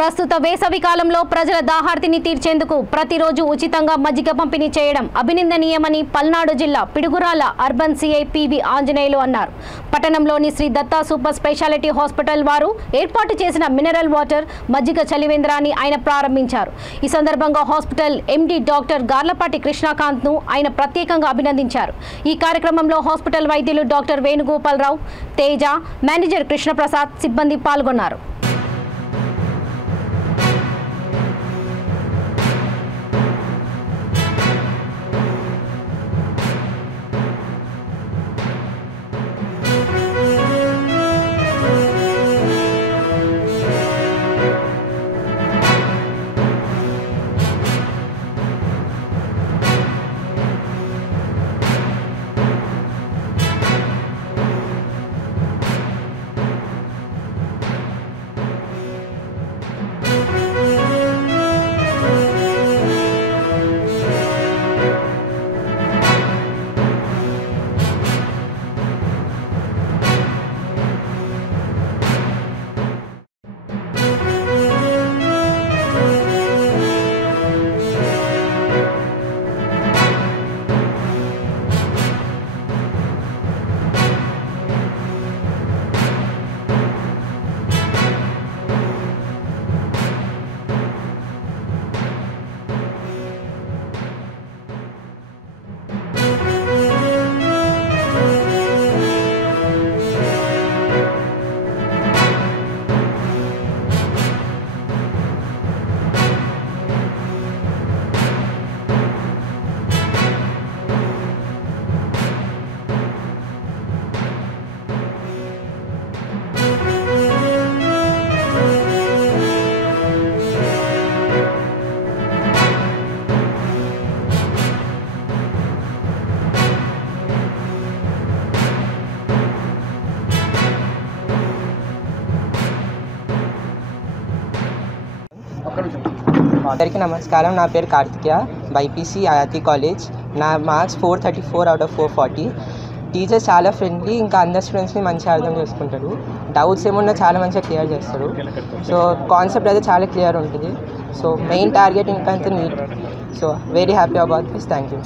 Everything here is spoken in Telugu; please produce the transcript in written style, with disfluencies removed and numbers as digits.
ప్రస్తుత వేసవి కాలంలో ప్రజల దాహార్తిని తీర్చేందుకు ప్రతిరోజు ఉచితంగా మజ్జిగ పంపిణీ చేయడం అభినందనీయమని పల్నాడు జిల్లా Piduguralla urban CI PV Anjaneyulu అన్నారు. పట్టణంలోని Sri Datta super speciality hospital వారు ఏర్పాటు చేసిన మినరల్ వాటర్ మజ్జిగ చలివేంద్రాన్ని ఆయన ప్రారంభించారు. ఈ సందర్భంగా hospital MD doctor Garlapati Krishnakanth ను ఆయన ప్రత్యేకంగా అభినందించారు. ఈ కార్యక్రమంలో హాస్పిటల్ వైద్యులు డాక్టర్ వేణుగోపాలరావు, తేజ, మేనేజర్ కృష్ణప్రసాద్ సిబ్బంది పాల్గొన్నారు. అందరికీ నమస్కారం. నా పేరు కార్తికేయ, బైపీసీ ఐఐటి కాలేజ్. నా మార్క్స్ 434 out of 440. టీచర్స్ చాలా ఫ్రెండ్లీ, ఇంకా అందరు స్టూడెంట్స్ని మంచిగా అర్థం చేసుకుంటారు. డౌట్స్ ఏమున్నా చాలా మంచిగా క్లియర్ చేస్తారు. సో కాన్సెప్ట్ అయితే చాలా క్లియర్ ఉంటుంది. సో మెయిన్ టార్గెట్ ఇంకా అంత NEET. So very happy about this. Thank you.